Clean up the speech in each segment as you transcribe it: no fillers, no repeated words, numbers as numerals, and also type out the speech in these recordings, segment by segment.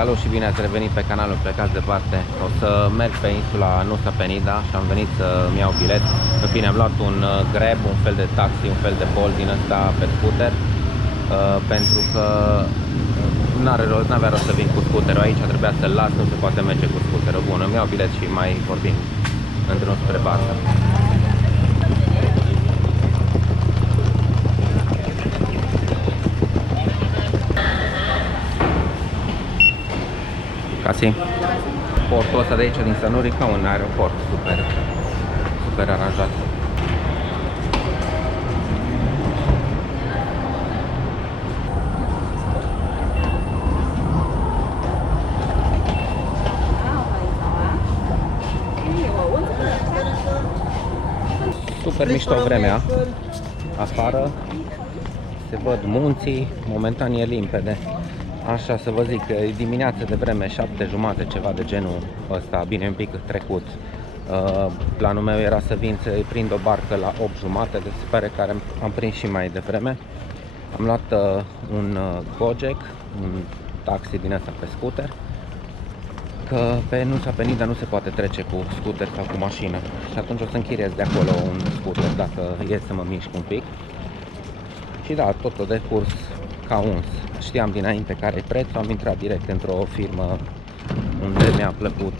Salut și bine ați revenit pe canalul Plecați Departe. O să merg pe insula Nusa Penida și am venit să-mi iau bilet. În fine, am luat un Grab, un fel de taxi, un fel de Bolt din ăsta pe scooter, pentru că n-avea rost să vin cu scooterul aici, trebuia să-l las, nu se poate merge cu scooterul. Bun, îmi iau bilet și mai vorbim în drum spre barcă. Casi. Portul ăsta de aici din Sanuri ca un aeroport super aranjat. Super mișto vremea afară, se văd munții, momentan e limpede. Așa să vă zic, dimineața de vreme 7:30, ceva de genul ăsta, bine un pic trecut. Planul meu era să vin să prind o barcă la 8:30, deci se pare că am prins și mai devreme. Am luat un Gojek, un taxi din ăsta pe scooter, că pe Nusa Penida nu se poate trece cu scooter sau cu mașină. Și atunci o să închiriez de acolo un scooter dacă e să mă mișc un pic. Și da, totul de curs ca uns. Știam dinainte care e prețul, am intrat direct într-o firmă unde mi-a plăcut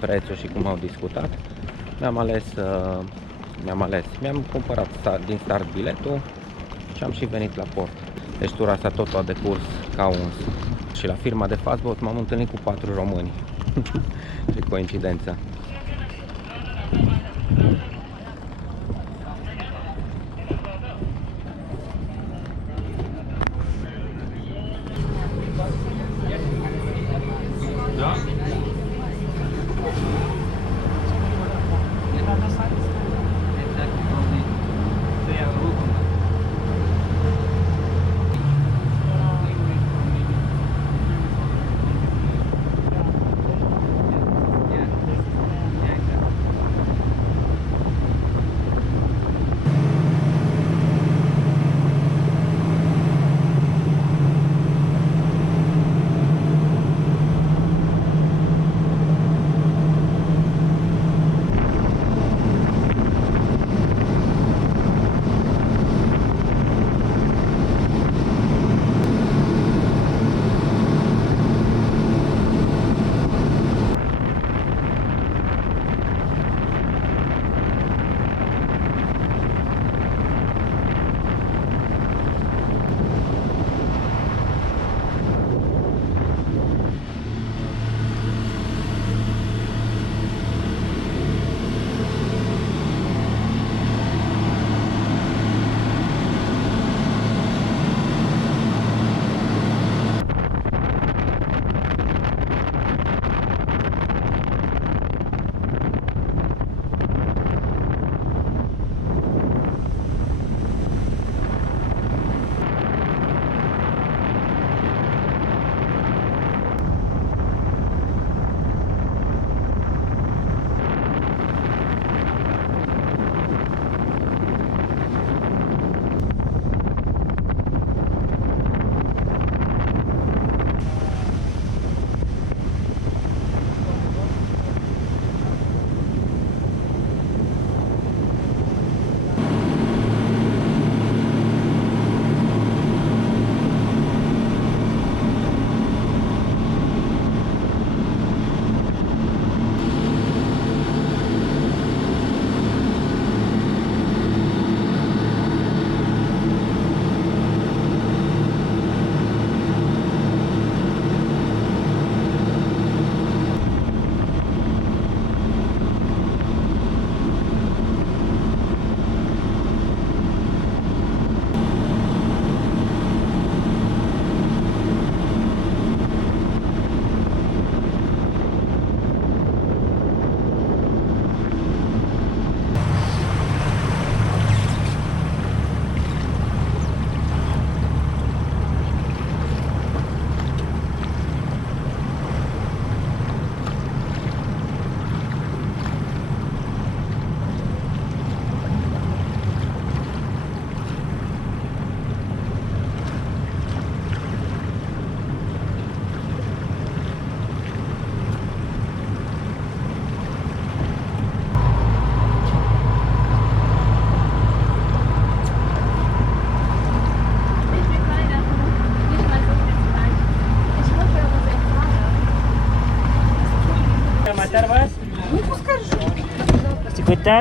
prețul și cum au discutat. Mi-am cumpărat din start biletul și am și venit la port. Deci tura asta totul a decurs ca uns. Și la firma de fastboat m-am întâlnit cu 4 români. Ce coincidență.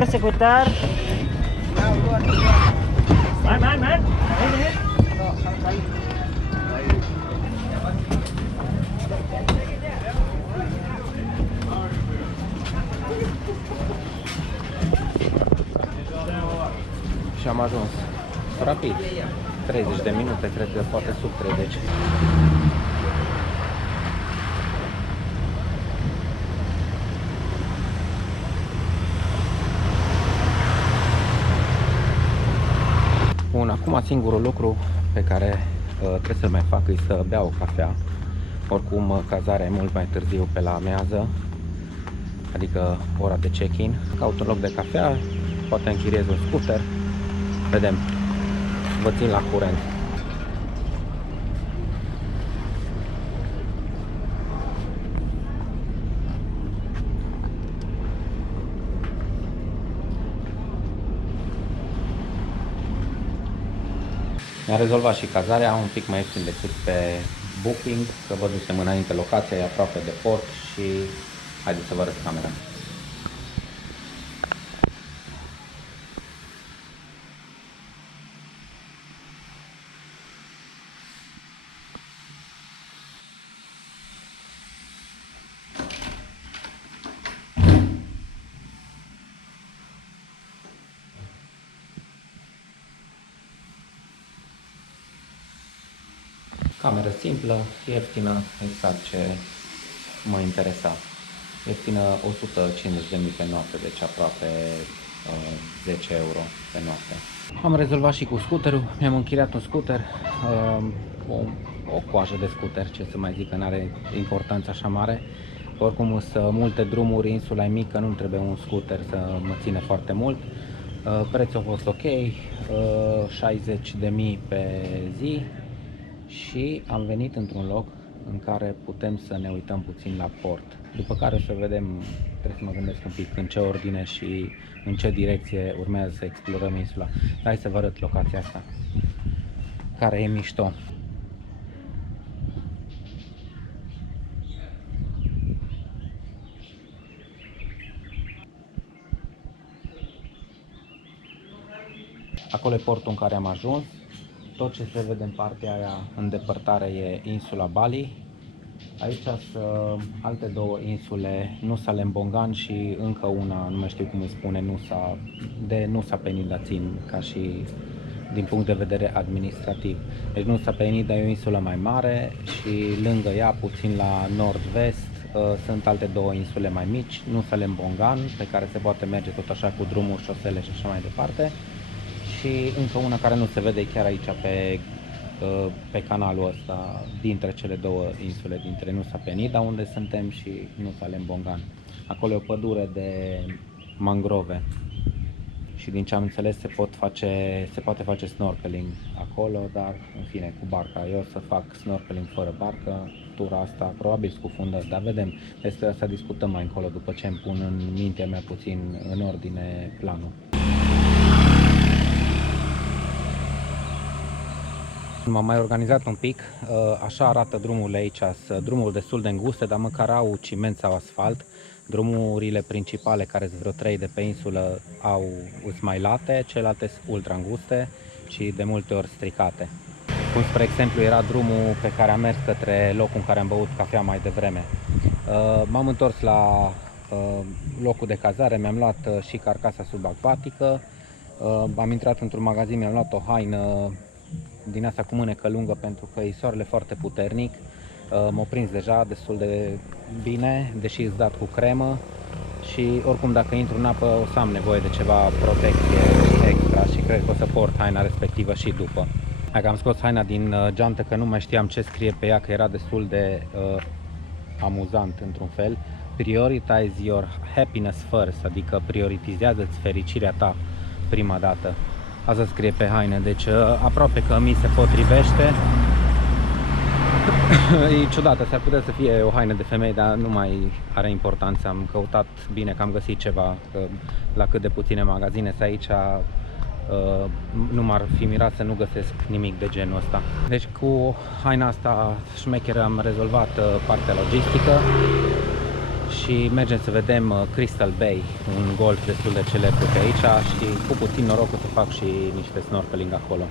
seputar. Man. Și am ajuns rapid, 30 de minute, cred că poate sub 30. Bun, acum singurul lucru pe care trebuie să-l mai fac e să beau o cafea. Oricum cazarea e mult mai târziu pe la amiază, adică ora de check-in. Caut un loc de cafea, poate închiriez un scooter. Vedem, vă țin la curent. Mi-a rezolvat și cazarea, un pic mai ieftin decât pe Booking, că văzusem înainte locația, e aproape de port și haideți să vă arăt camera. Cameră simplă, ieftină, exact ce mă interesa. Ieftină 150.000 pe noapte, deci aproape 10 euro pe noapte. Am rezolvat și cu scooterul, mi-am închiriat un scooter, o coajă de scooter, ce să mai zic, că nu are importanță așa mare. Oricum sunt multe drumuri, insula e mică, nu trebuie un scooter să mă ține foarte mult. Prețul a fost ok, 60.000 pe zi. Și am venit într-un loc în care putem să ne uităm puțin la port. După care să vedem, trebuie să mă gândesc un pic în ce ordine și în ce direcție urmează să explorăm insula. Hai să vă arăt locația asta, care e mișto. Acolo e portul în care am ajuns. Tot ce se vede în partea aia în depărtare e insula Bali. Aici sunt alte două insule, Nusa Lembongan și încă una, nu mai știu cum îi spune, Nusa Penida țin, ca și din punct de vedere administrativ. Deci Nusa Penida e o insulă mai mare și lângă ea, puțin la nord-vest, sunt alte două insule mai mici, Nusa Lembongan, pe care se poate merge tot așa cu drumuri, șosele și așa mai departe. Și încă una care nu se vede chiar aici pe canalul ăsta, dintre cele două insule, dintre Nusa Penida, unde suntem, și Nusa Lembongan. Acolo e o pădure de mangrove și din ce am înțeles se poate face snorkeling acolo, dar în fine cu barca. Eu o să fac snorkeling fără barcă, tura asta probabil scufundă, dar vedem, despre asta discutăm mai încolo după ce îmi pun în mintea mea puțin în ordine planul. M-am mai organizat un pic, așa arată drumurile aici, sunt drumuri destul de înguste, dar măcar au ciment sau asfalt. Drumurile principale, care sunt vreo 3 de pe insulă, sunt mai late, celelalte sunt ultra înguste și de multe ori stricate. Cum spre exemplu era drumul pe care am mers către locul în care am băut cafea mai devreme. M-am întors la locul de cazare, mi-am luat și carcasa subacvatică, am intrat într-un magazin, mi-am luat o haină din asta cu mânecă lungă pentru că e soarele foarte puternic. M-a prins deja destul de bine, deși îți dat cu cremă, și oricum dacă intru în apă o să am nevoie de ceva protecție extra și cred că o să port haina respectivă și după. Dacă am scos haina din geantă, că nu mai știam ce scrie pe ea, că era destul de amuzant într-un fel. Prioritize your happiness first, adică prioritizează-ți fericirea ta prima dată. Asta scrie pe haine, deci aproape că mi se potrivește. E ciudată, s-ar putea să fie o haină de femei, dar nu mai are importanță. Am căutat bine că am găsit ceva, că la cât de puține magazine sunt aici, nu m-ar fi mirat să nu găsesc nimic de genul ăsta. Deci cu haina asta șmecheră am rezolvat partea logistică. și mergem să vedem Crystal Bay, un golf destul de celebru pe aici și cu puțin noroc o să fac și niște snorkeling acolo.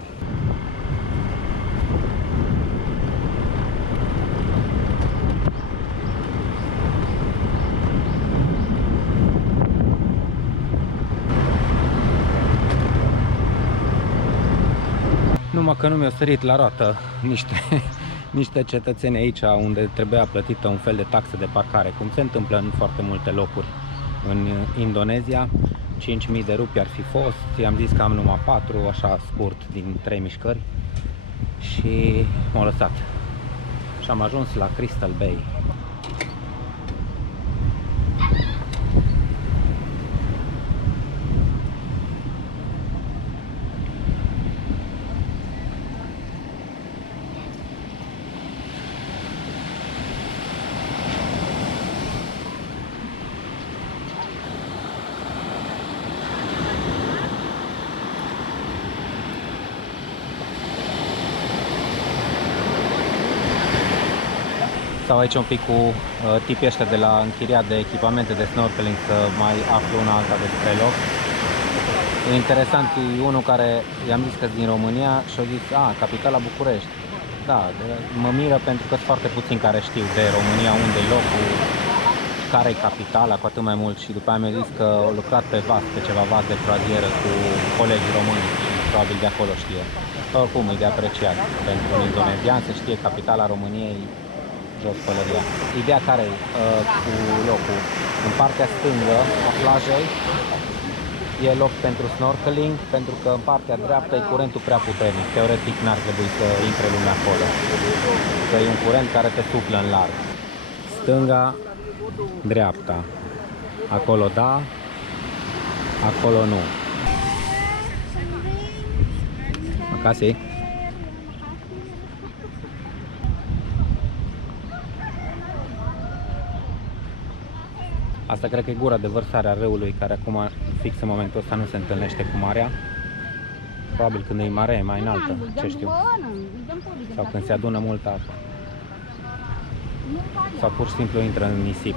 Numai că nu mi-au sărit la roată niște cetățeni aici unde trebuia plătită un fel de taxă de parcare, cum se întâmplă în foarte multe locuri în Indonezia. 5.000 de rupi ar fi fost, i-am zis că am numai 4, așa scurt, din 3 mișcări și m-au lăsat. Și am ajuns la Crystal Bay. Stau aici un pic cu tipii ăștia de la închiriat de echipamente de snorkeling să mai aflu una alta despre loc. E interesant, e unul care i-am zis că din România și a zis, capitala București. Da, mă miră pentru că sunt foarte puțini care știu de România, unde e locul, care e capitala, cu atât mai mult. Și după aia mi-a zis că a lucrat pe vas, pe ceva vas de croazieră cu colegi români și probabil de acolo știe. Oricum e de apreciat pentru un indonezian să știe capitala României, jos pălăria. Ideea care e cu locul? În partea stângă a plajei e loc pentru snorkeling, pentru că în partea dreaptă e curentul prea puternic. Teoretic n-ar trebui să intre lumea acolo, că e un curent care te suflă în larg. Stânga, dreapta. Acolo da, acolo nu. Makasih. Asta cred că e gura de vărsare a râului, care acum, fix în momentul ăsta, nu se întâlnește cu marea. Probabil când e marea e mai înaltă, ce știu. Sau când se adună multă apă. Sau pur și simplu intră în nisip.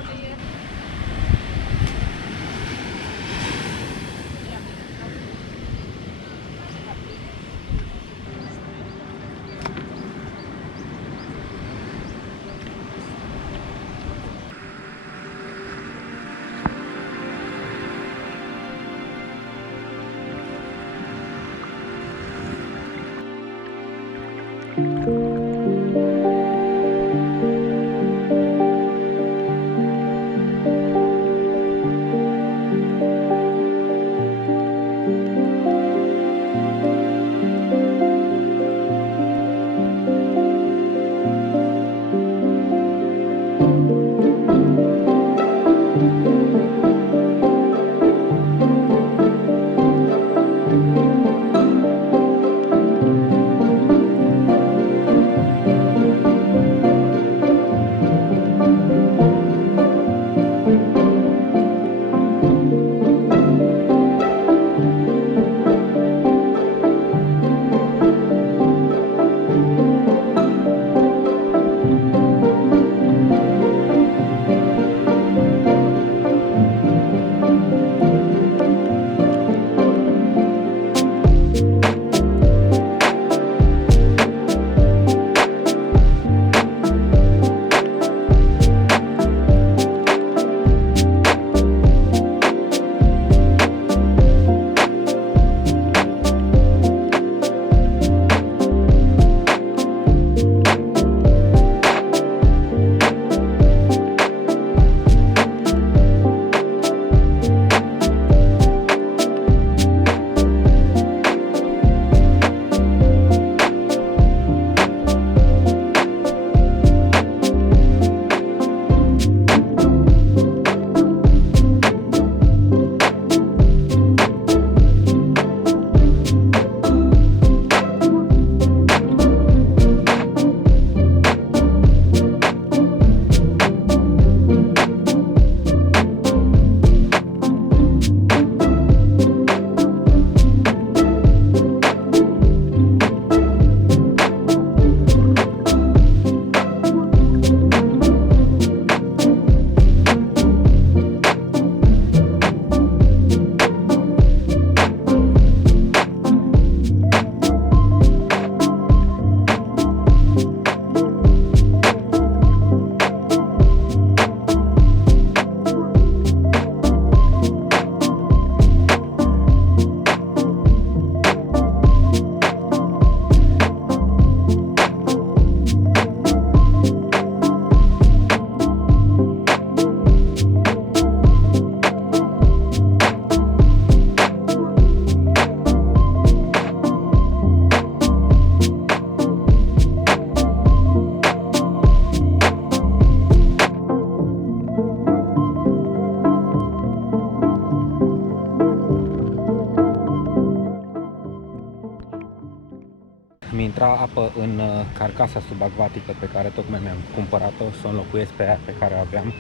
intra apă în carcasa subacvatică pe care tocmai mi-am cumpărat-o, să o înlocuiesc pe aia pe care o aveam.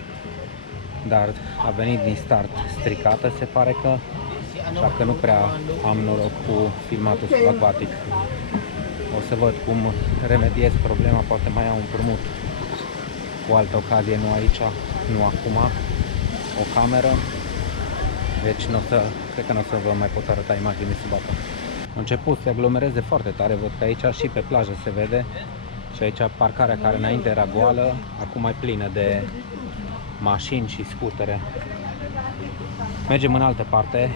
Dar a venit din start stricată, se pare că, dacă nu prea am noroc cu filmatul subacvatic. O să văd cum remediez problema, poate mai iau un împrumut cu altă ocazie, nu aici, nu acum, o cameră. Deci cred că nu o să vă mai pot arăta imagini sub apă. A început să se aglomereze foarte tare, văd că aici și pe plajă se vede. Și aici parcarea care înainte era goală, acum e plină de mașini și scutere. Mergem în altă parte.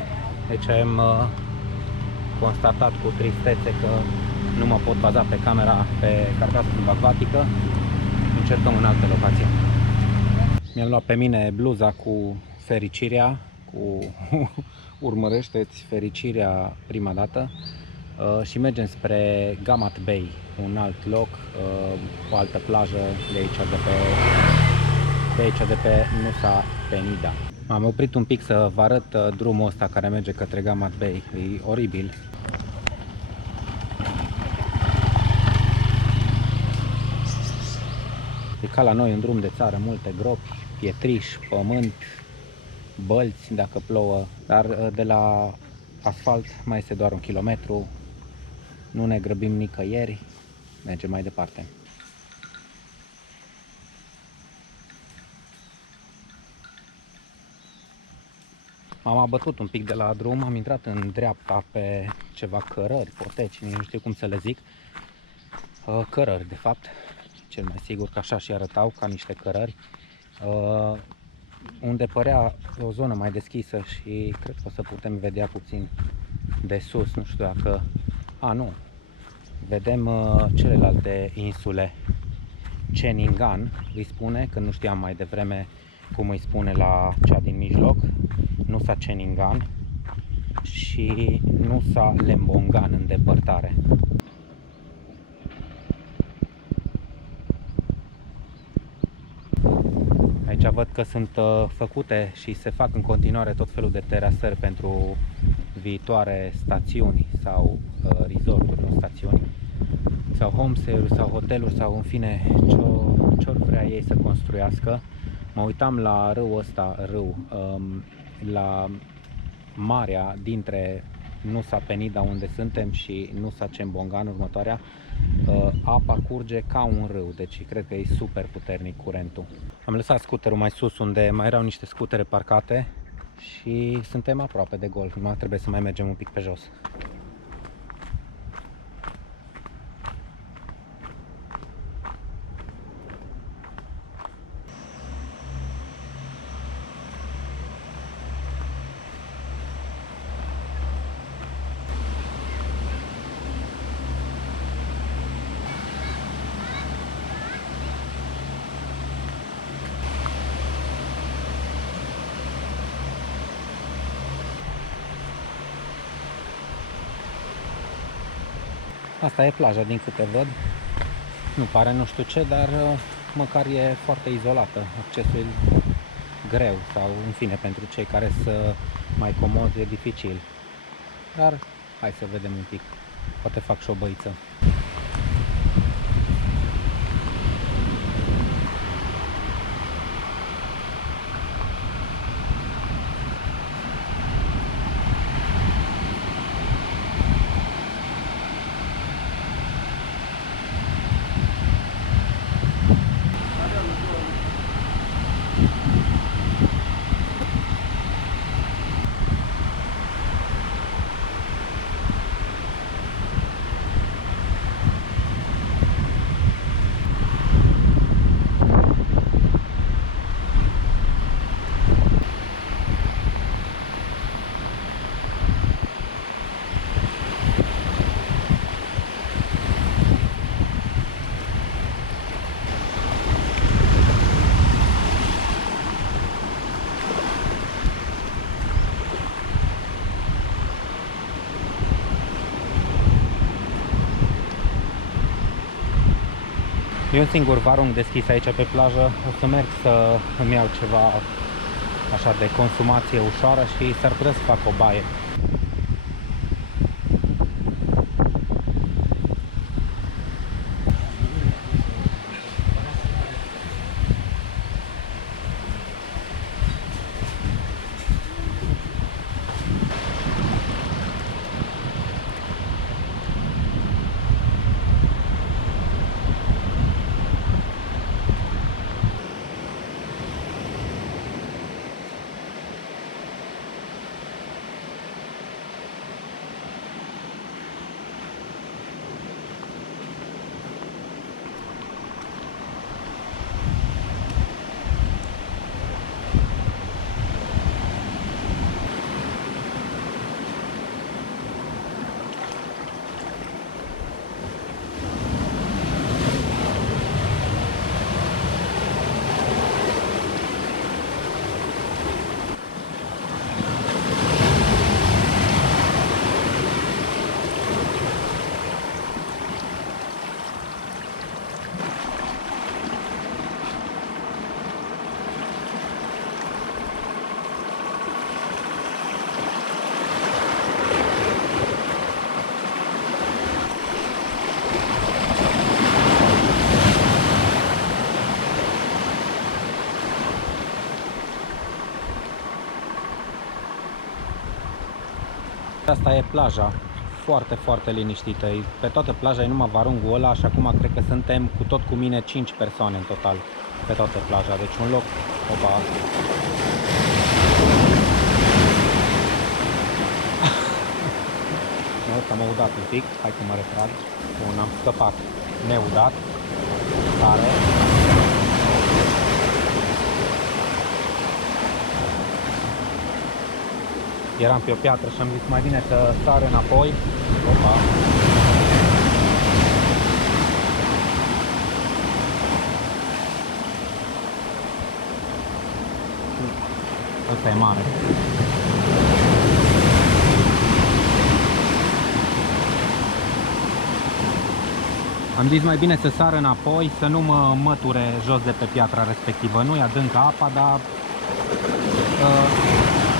Deci am constatat cu tristețe că nu mă pot baza pe camera pe carcasa subacvatică. Încercăm în altă locație. Mi-am luat pe mine bluza cu fericirea, cu urmărește-ți fericirea prima dată, și mergem spre Gamat Bay, un alt loc, o altă plajă de aici de pe Nusa Penida. M-am oprit un pic să vă arăt drumul ăsta care merge către Gamat Bay, e oribil. E ca la noi un drum de țară, multe gropi, pietriș, pământ, bălți dacă plouă, dar de la asfalt mai este doar 1 kilometru, nu ne grăbim nicăieri, mergem mai departe. M-am abătut un pic de la drum, am intrat în dreapta pe ceva cărări, poteci, nu știu cum să le zic, cărări de fapt, cel mai sigur că așa și arătau, ca niște cărări, unde părea o zonă mai deschisă și cred că o să putem vedea puțin de sus, nu știu dacă... nu, vedem celelalte insule, Ceningan îi spune, că nu știam mai devreme cum îi spune la cea din mijloc, Nusa Ceningan și Nusa Lembongan în depărtare. Aici văd că sunt făcute și se fac în continuare tot felul de terasări pentru viitoare stațiuni sau resorturi, nu stațiuni, sau homestay-uri sau hoteluri sau în fine ce-or vrea ei să construiască. Mă uitam la râul ăsta, la marea dintre Nusa Penida unde suntem și Nusa Chembongan, următoarea. Apa curge ca un râu, deci cred că e super puternic curentul. Am lăsat scuterul mai sus unde mai erau niște scutere parcate și suntem aproape de golf, numai trebuie să mai mergem un pic pe jos. Asta e plaja din câte văd. Nu pare nu știu ce, dar măcar e foarte izolată. Accesul e greu sau în fine pentru cei care să mai comozi e dificil. Dar hai să vedem un pic. Poate fac și o băiță. E un singur varung deschis aici pe plajă. O să merg să îmi iau ceva așa de consumație ușoară și s-ar putea să fac o baie. Asta e plaja, foarte, foarte liniștită. Pe toată plaja e numai varungul ăla și acum cred că suntem cu tot cu mine 5 persoane în total pe toată plaja. Deci un loc, opa. Ăsta m-a udat un pic, hai că mă retrag. Bun, am scăpat neudat. Tare. Eram pe o piatră și am zis mai bine să sar înapoi. Opa. Ăsta e mare. Am zis mai bine să sar înapoi, să nu mă măture jos de pe piatra respectivă. Nu e adâncă apa, dar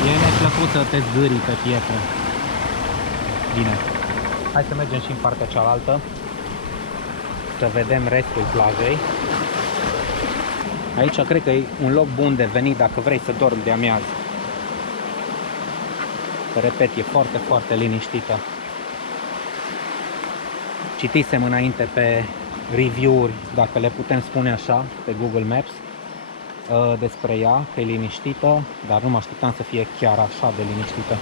e neplăcut să te zgârii pe pietre. Bine. Hai să mergem și în partea cealaltă. Să vedem restul plajei. Aici cred că e un loc bun de venit dacă vrei să dormi de amiază. Repet, e foarte, foarte liniștită. Citisem înainte pe review-uri, dacă le putem spune așa, pe Google Maps, despre ea, că e liniștită, dar nu mă așteptam să fie chiar așa de liniștită.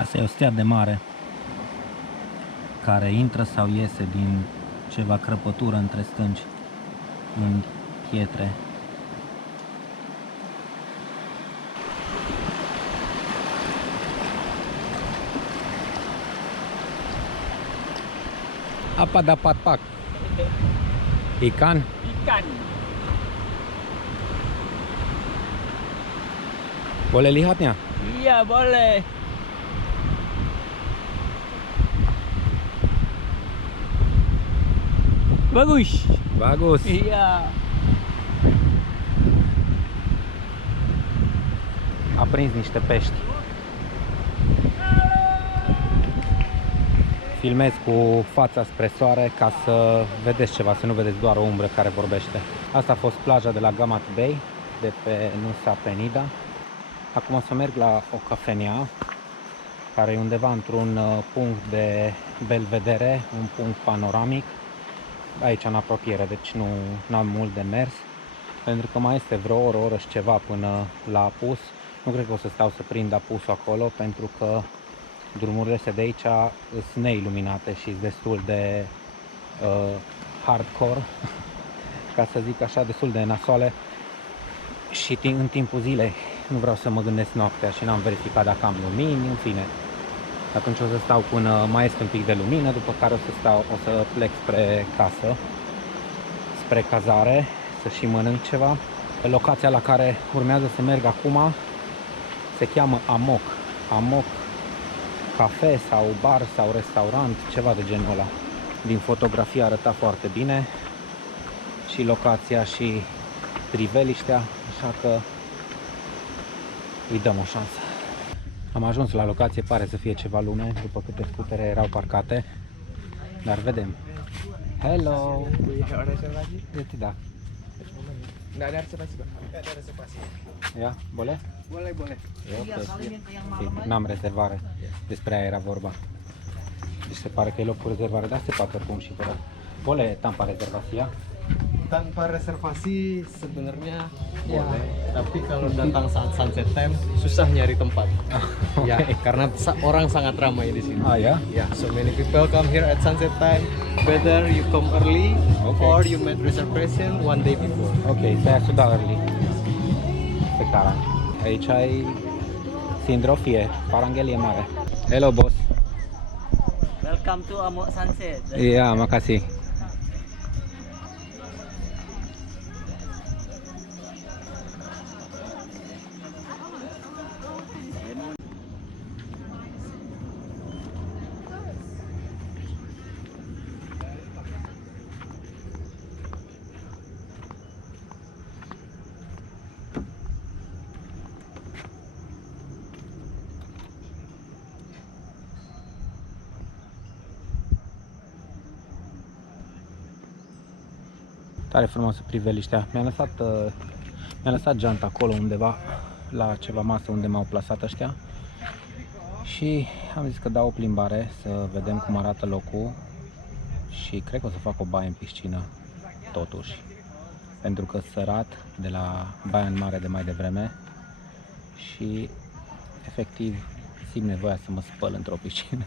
Asta e o stea de mare care intră sau iese din ceva crăpătură între stânci în pietre. Apa dapat pak? Ikan? Ikan. Boleh lihatnya? Iya, boleh. Bagus. Bagus! Iya. A prins niște pești. Filmez cu fața spre soare ca să vedeți ceva, să nu vedeți doar o umbră care vorbește. Asta a fost plaja de la Gamat Bay, de pe Nusa Penida. Acum o să merg la o cafenea, care e undeva într-un punct de belvedere, un punct panoramic, aici în apropiere, deci nu am mult de mers, pentru că mai este vreo oră și ceva până la apus. Nu cred că o să stau să prind apusul acolo, pentru că drumurile astea de aici sunt neiluminate și sunt destul de hardcore, ca să zic așa, destul de nasoale și în timpul zilei. nu vreau să mă gândesc noaptea și n-am verificat dacă am lumini, în fine. Atunci o să stau până mai este un pic de lumină, după care o să plec spre casă, spre cazare, să și mănânc ceva. Locația la care urmează să merg acum se cheamă Amok. Amok cafe sau bar sau restaurant, ceva de genul ăla. Din fotografie arăta foarte bine și locația și priveliștea, așa că îi dăm o șansă. Am ajuns la locație, pare să fie ceva lume, după câte scutere erau parcate, dar vedem. Hello! Da. Nggak ada reservasi, Pak. Nggak ada reservasi. Ia, boleh? Boleh, boleh. N-am rezervare, despre aia era vorba. Deci se pare că e loc cu rezervare, dar se poate oricum și fără. Boleh tanpa reservasi ya? Tanpa reservasi sebenarnya Ya. tapi kalau datang saat sunset time susah nyari tempat. Ya, karena orang sangat ramai di sini. Ah ya? Ya, so many people come here at sunset time. Whether you come early or you made reservation one day before. Ok, saya sudah early sekarang. Aici ai Sindrofie, Paranghelie mare. Hello boss. Welcome to Amok Sunset. Iya, makasih. Tare frumoasă priveliștea. Mi-a lăsat geanta acolo undeva la ceva masă unde m-au plasat ăștia. Și am zis că dau o plimbare să vedem cum arată locul și cred că o să fac o baie în piscină totuși. Pentru că sărat de la baia în mare de mai devreme și efectiv simt nevoia să mă spăl într-o piscină.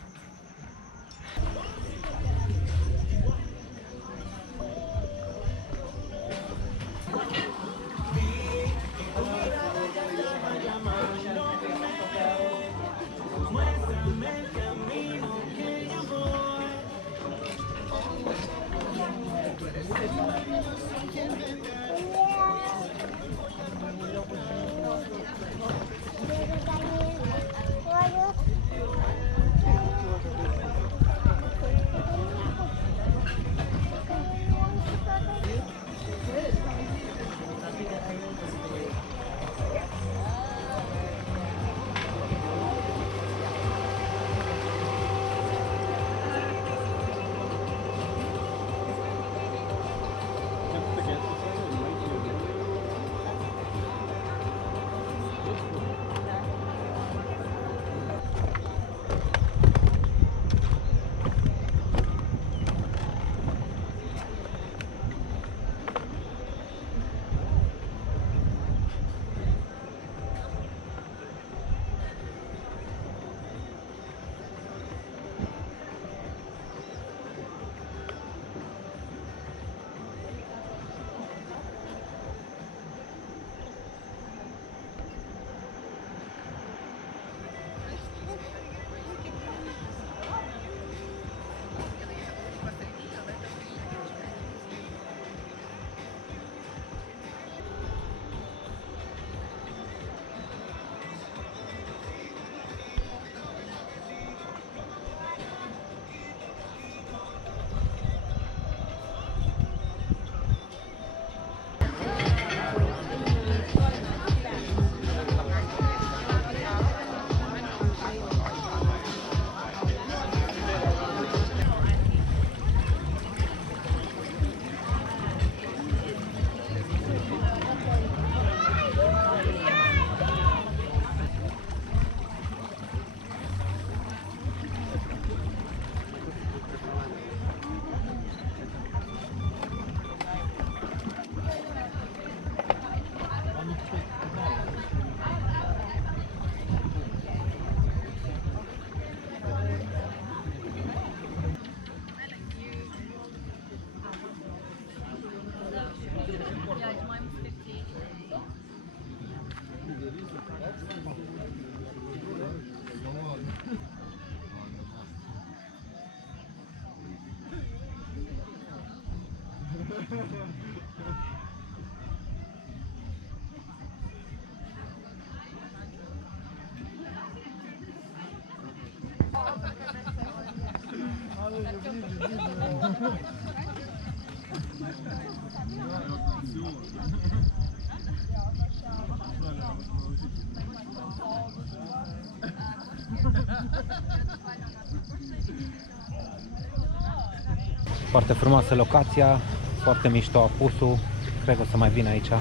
Foarte frumoasă locația, foarte mișto apusul. Cred că o să mai vin aici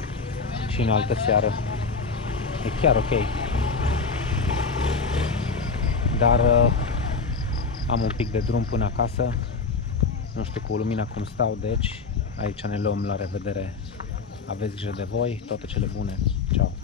și în altă seară. E chiar ok. Dar am un pic de drum până acasă. Nu știu cu lumina cum stau, deci aici ne luăm la revedere. Aveți grijă de voi, toate cele bune. Ciao.